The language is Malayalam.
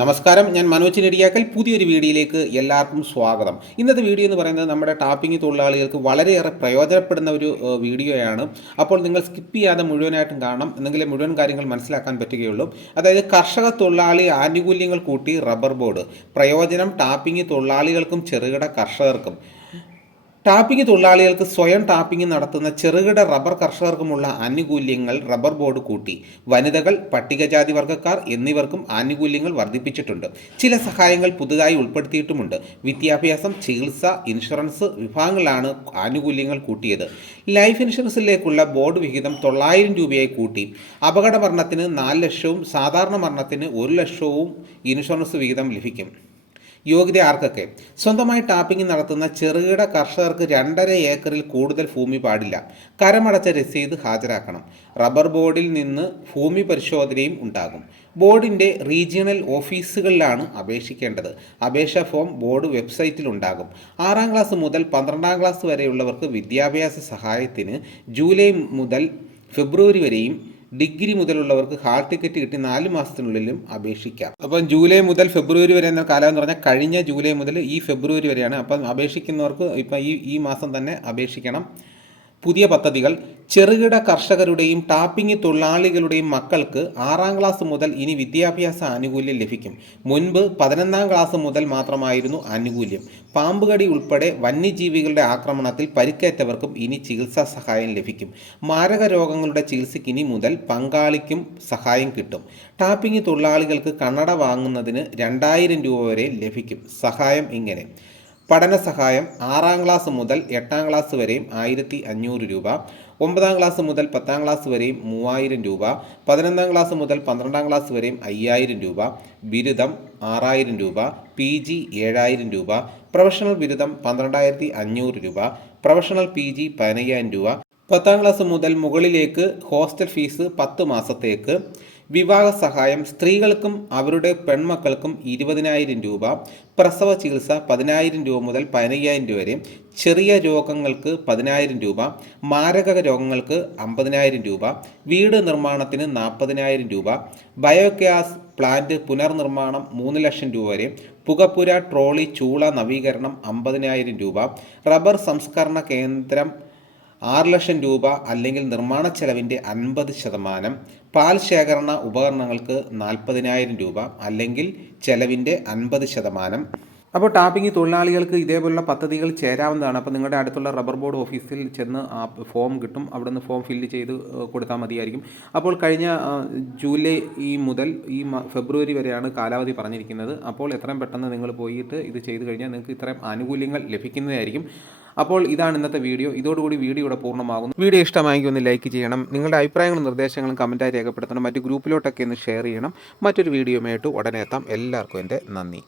നമസ്കാരം, ഞാൻ മനോജ് നെടിയാക്കൽ. പുതിയൊരു വീഡിയോയിലേക്ക് എല്ലാവർക്കും സ്വാഗതം. ഇന്നത്തെ വീഡിയോ എന്ന് പറയുന്നത് നമ്മുടെ ടാപ്പിംഗ് തൊഴിലാളികൾക്ക് വളരെയേറെ പ്രയോജനപ്പെടുന്ന ഒരു വീഡിയോയാണ്. അപ്പോൾ നിങ്ങൾ സ്കിപ്പ് ചെയ്യാതെ മുഴുവനായിട്ടും കാണണം, എന്നെങ്കിലേ മുഴുവൻ കാര്യങ്ങൾ മനസ്സിലാക്കാൻ പറ്റുകയുള്ളൂ. അതായത് കർഷക തൊഴിലാളി ആനുകൂല്യങ്ങൾ കൂട്ടി റബ്ബർ ബോർഡ് പ്രയോജനം ടാപ്പിംഗ് തൊഴിലാളികൾക്കും ചെറുകിട കർഷകർക്കും. ടാപ്പിംഗ് തൊഴിലാളികൾക്ക് സ്വയം ടാപ്പിംഗ് നടത്തുന്ന ചെറുകിട റബ്ബർ കർഷകർക്കുമുള്ള ആനുകൂല്യങ്ങൾ റബ്ബർ ബോർഡ് കൂട്ടി. വനിതകൾ, പട്ടികജാതി വർഗ്ഗക്കാർ എന്നിവർക്കും ആനുകൂല്യങ്ങൾ വർദ്ധിപ്പിച്ചിട്ടുണ്ട്. ചില സഹായങ്ങൾ പുതുതായി ഉൾപ്പെടുത്തിയിട്ടുമുണ്ട്. വിദ്യാഭ്യാസം, ചികിത്സ, ഇൻഷുറൻസ് വിഭാഗങ്ങളിലാണ് ആനുകൂല്യങ്ങൾ കൂട്ടിയത്. ലൈഫ് ഇൻഷുറൻസിലേക്കുള്ള ബോർഡ് വിഹിതം 900 രൂപയായി കൂട്ടി. അപകട മരണത്തിന് 4 ലക്ഷവും സാധാരണ മരണത്തിന് 1 ലക്ഷവും ഇൻഷുറൻസ് വിഹിതം ലഭിക്കും. യോഗ്യത ആർക്കൊക്കെ? സ്വന്തമായി ടാപ്പിംഗ് നടത്തുന്ന ചെറുകിട കർഷകർക്ക് 2.5 ഏക്കറിൽ കൂടുതൽ ഭൂമി പാടില്ല. കരമടച്ച രസീത് ഹാജരാക്കണം. റബ്ബർ ബോർഡിൽ നിന്ന് ഭൂമി പരിശോധനയും ഉണ്ടാകും. ബോർഡിൻ്റെ റീജിയണൽ ഓഫീസുകളിലാണ് അപേക്ഷിക്കേണ്ടത്. അപേക്ഷാ ഫോം ബോർഡ് വെബ്സൈറ്റിലുണ്ടാകും. 6ാം ക്ലാസ് മുതൽ 12ാം ക്ലാസ് വരെയുള്ളവർക്ക് വിദ്യാഭ്യാസ സഹായത്തിന് ജൂലൈ മുതൽ ഫെബ്രുവരി വരെയും, ഡിഗ്രി മുതലുള്ളവർക്ക് ഹാൾ ടിക്കറ്റ് കിട്ടി 4 മാസത്തിനുള്ളിലും അപേക്ഷിക്കാം. അപ്പം ജൂലൈ മുതൽ ഫെബ്രുവരി വരെ എന്ന കാലം എന്ന് പറഞ്ഞാൽ കഴിഞ്ഞ ജൂലൈ മുതൽ ഈ ഫെബ്രുവരി വരെയാണ്. അപ്പം അപേക്ഷിക്കുന്നവർക്ക് ഇപ്പം ഈ മാസം തന്നെ അപേക്ഷിക്കണം. പുതിയ പദ്ധതികൾ: ചെറുകിട കർഷകരുടെയും ടാപ്പിംഗ് തൊഴിലാളികളുടെയും മക്കൾക്ക് 6ാം ക്ലാസ് മുതൽ ഇനി വിദ്യാഭ്യാസ ആനുകൂല്യം ലഭിക്കും. മുൻപ് 11ാം ക്ലാസ് മുതൽ മാത്രമായിരുന്നു ആനുകൂല്യം. പാമ്പുകടി ഉൾപ്പെടെ വന്യജീവികളുടെ ആക്രമണത്തിൽ പരിക്കേറ്റവർക്കും ഇനി ചികിത്സാ സഹായം ലഭിക്കും. മാരക രോഗങ്ങളുടെ ചികിത്സയ്ക്ക് ഇനി മുതൽ പങ്കാളിക്കും സഹായം കിട്ടും. ടാപ്പിംഗ് തൊഴിലാളികൾക്ക് കണ്ണട വാങ്ങുന്നതിന് 2000 രൂപ വരെ ലഭിക്കും. സഹായം ഇങ്ങനെ: പഠന സഹായം 6ാം ക്ലാസ് മുതൽ 8ാം ക്ലാസ് വരെയും 1500 രൂപ, 9ാം ക്ലാസ് മുതൽ 10ാം ക്ലാസ് വരെയും 3000 രൂപ, 11ാം ക്ലാസ് മുതൽ 12ാം ക്ലാസ് വരെയും 5000 രൂപ, ബിരുദം 6000 രൂപ, PG 7000 രൂപ, പ്രൊഫഷണൽ ബിരുദം 12500 രൂപ, പ്രൊഫഷണൽ PG 15000 രൂപ, 10ാം ക്ലാസ് മുതൽ മുകളിലേക്ക് ഹോസ്റ്റൽ ഫീസ് 10 മാസത്തേക്ക്. വിവാഹ സഹായം സ്ത്രീകൾക്കും അവരുടെ പെൺമക്കൾക്കും 20000 രൂപ, പ്രസവ ചികിത്സ 10000 രൂപ മുതൽ 15000 രൂപ വരെ, ചെറിയ രോഗങ്ങൾക്ക് 10000 രൂപ, മാരക രോഗങ്ങൾക്ക് 50000 രൂപ, വീട് നിർമ്മാണത്തിന് 40000 രൂപ, ബയോഗ്യാസ് പ്ലാന്റ് പുനർനിർമ്മാണം 3 ലക്ഷം രൂപ വരെ, പുകപ്പുര ട്രോളി ചൂള നവീകരണം 50000 രൂപ, റബ്ബർ സംസ്കരണ കേന്ദ്രം 6 ലക്ഷം രൂപ അല്ലെങ്കിൽ നിർമ്മാണ ചെലവിൻ്റെ 50%, പാൽ ശേഖരണ ഉപകരണങ്ങൾക്ക് 40000 രൂപ അല്ലെങ്കിൽ ചെലവിൻ്റെ 50%. അപ്പോൾ ടാപ്പിംഗ് തൊഴിലാളികൾക്ക് ഇതേപോലുള്ള പദ്ധതികൾ ചേരാവുന്നതാണ്. അപ്പോൾ നിങ്ങളുടെ അടുത്തുള്ള റബ്ബർ ബോർഡ് ഓഫീസിൽ ചെന്ന് ആ ഫോം കിട്ടും. അവിടെ നിന്ന് ഫോം ഫില്ല് ചെയ്ത് കൊടുത്താൽ മതിയായിരിക്കും. അപ്പോൾ കഴിഞ്ഞ ജൂലൈ മുതൽ ഫെബ്രുവരി വരെയാണ് കാലാവധി പറഞ്ഞിരിക്കുന്നത്. അപ്പോൾ എത്രയും പെട്ടെന്ന് നിങ്ങൾ പോയിട്ട് ഇത് ചെയ്ത് കഴിഞ്ഞാൽ നിങ്ങൾക്ക് ഇത്രയും ആനുകൂല്യങ്ങൾ ലഭിക്കുന്നതായിരിക്കും. അപ്പോൾ ഇതാണ് ഇന്നത്തെ വീഡിയോ. ഇതോടുകൂടി വീഡിയോ ഇവിടെ പൂർണ്ണമാകുന്നു. വീഡിയോ ഇഷ്ടമായെങ്കിൽ ഒന്ന് ലൈക്ക് ചെയ്യണം. നിങ്ങളുടെ അഭിപ്രായങ്ങളും നിർദ്ദേശങ്ങളും കമൻറ്റായി രേഖപ്പെടുത്തണം. മറ്റ് ഗ്രൂപ്പിലോട്ടൊക്കെ ഒന്ന് ഷെയർ ചെയ്യണം. മറ്റൊരു വീഡിയോയുമായിട്ട് ഉടനെ എത്താം. എല്ലാവർക്കും എൻ്റെ നന്ദി.